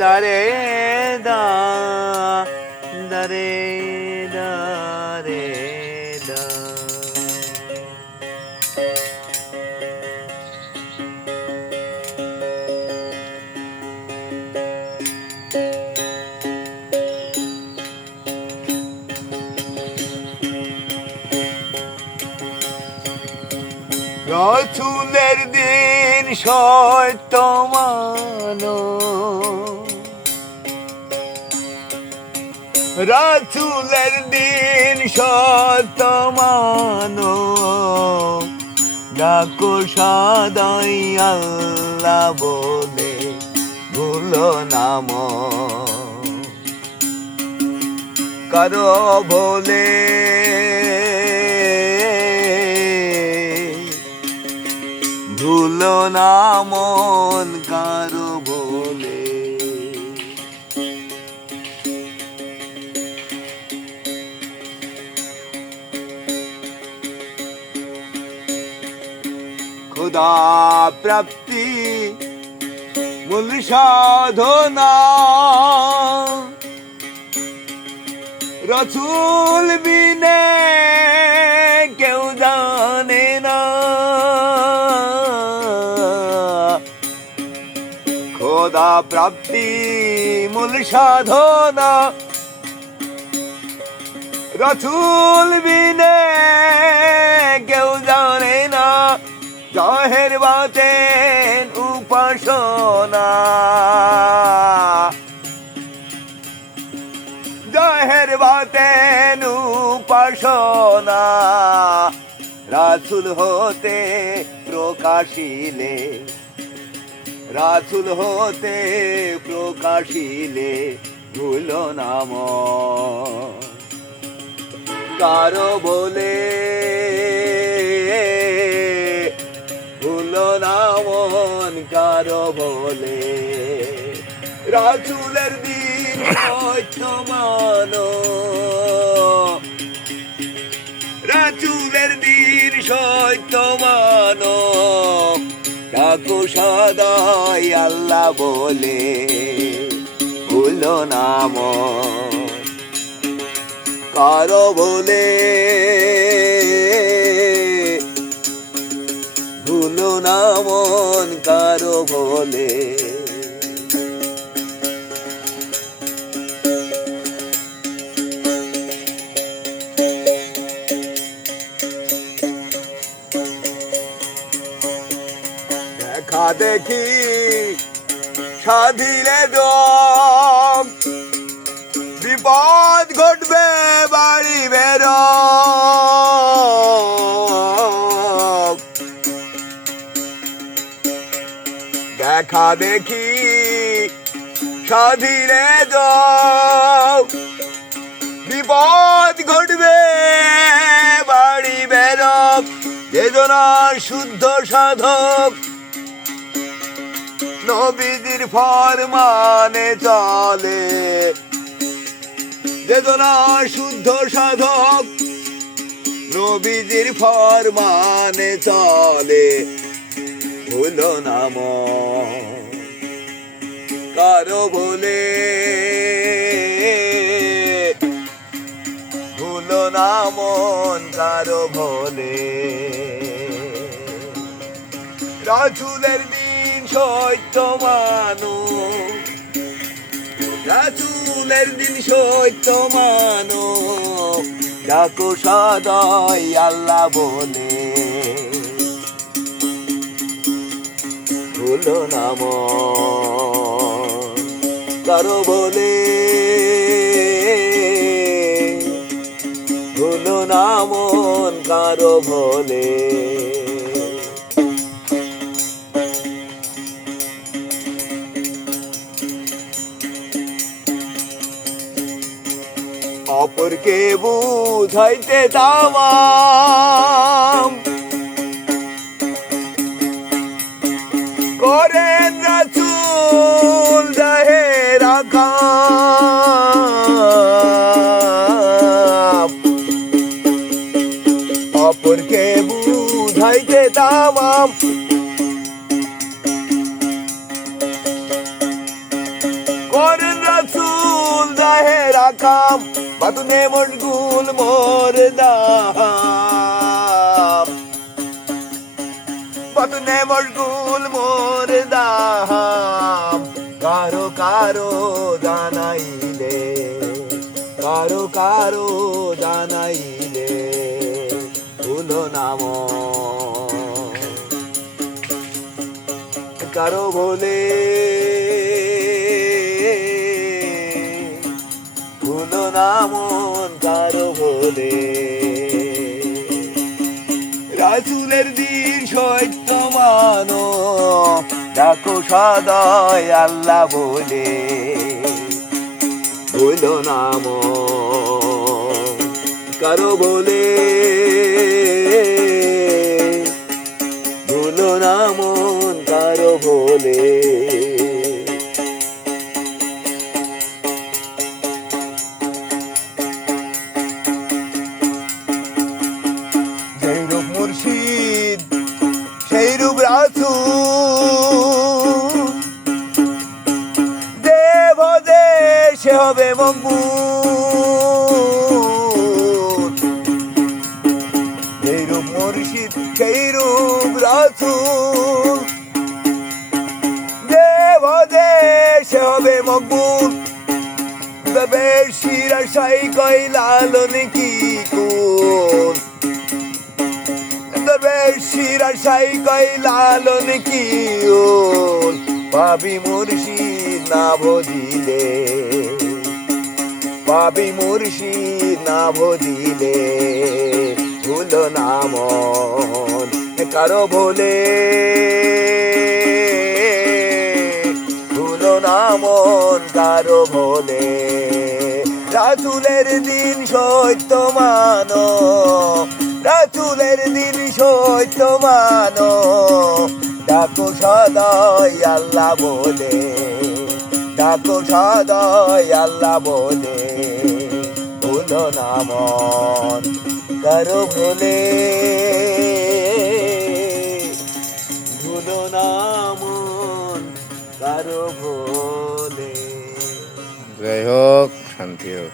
দারে দা দারে দারে দা। রসুলের দিন সত্য মানো, রসুলের দিন সত্য মানো, ডাকো সদাই আল্লাহ বলে ভুলো নাম কারো বলে ভুলো না মন কারো বলে। খোদা প্রাপ্তি মূল সাধনা, রসুল বিনে কেউ জানে না। খোদা প্রাপ্তি মূল সাধনা, রসুল বিনে কেউ জানে না। জাহের বাতেন উপাসনা, জাহের বাতেন উপাসনা, রাসূল হতে প্রকাশিলে, রাসূল হতে প্রকাশিলে ভুলো নাম কারো বলে ভুলো না মন কারো বলে। রাসূলের দিন সত্য মানো, রাসূলের দিন সত্য মানো, ডাকো সদাই আল্লাহ বলে ভুলো না মন কারো বলে ভুলো না মন কারো বলে। দেখা দেখি স্বাধীনে দম, বিপদ ঘটবে বাড়ি বের। দেখা দেখি স্বাধীনে দম, বিপদ ঘটবে বাড়ি বের। বেদনা শুদ্ধ সাধক নবীজির ফরমানে চলে, বেদনা শুদ্ধ সাধক নবীজির ফরমানে চলে ভুলো না মন কারো বলে ভুলো না মন কারো বলে। রাসূলের দিন সত্য মানো, রাসূলের দিন সত্য মানো, ডাকো সদাই আল্লাহ বলে ভুলো না মন কারো বলে ভুলো না মন কারো বলে। অপরকে বুঝাইতে তামাম করেন রাসূল জাহের আকাম, অপরকে বুঝাইতে তামাম পরের রাসূল জাহের আকাম বাতুনে মশগুল মোর দাম বাতুনে মশগুল মোর দাম কারো কারো জানাইলে কারো কারো জানাইলে ভুলো নাম কারো বলে ভুলো নাম কারো বলে রাসূলের দিন সত্য মানো ডাকো সদয় আল্লাহ বলে ভুলো নাম কারো বলে ভুলো নাম কারো বলে যেই রূপ মুর্শিদ সেই রূপ রাসূল যে ভজে সে হবে মকবুল যেই রূপ মুর্শিদ সেই রূপ রাসূল যে ভজে সে হবে মকবুল বেশির আশাই কই লালন কি কুল বেশির আশাই কই লালন কি কুল পাবি মুর্শিদ না ভজিলে পাবি মুর্শিদ না ভজিলে ভুলো নাম কারো বলে ভুলো নাম কারো বলে রাসূলের দিন সত্য মানো রাসূলের দিন সত্য মানো ডাকো সদয় আল্লাহ বলে ডাকো সদয় আল্লাহ বলে ভুলো নাম কারো বলে ভুলো নাম কারো বলে জয় হোক, শান্তি হোক।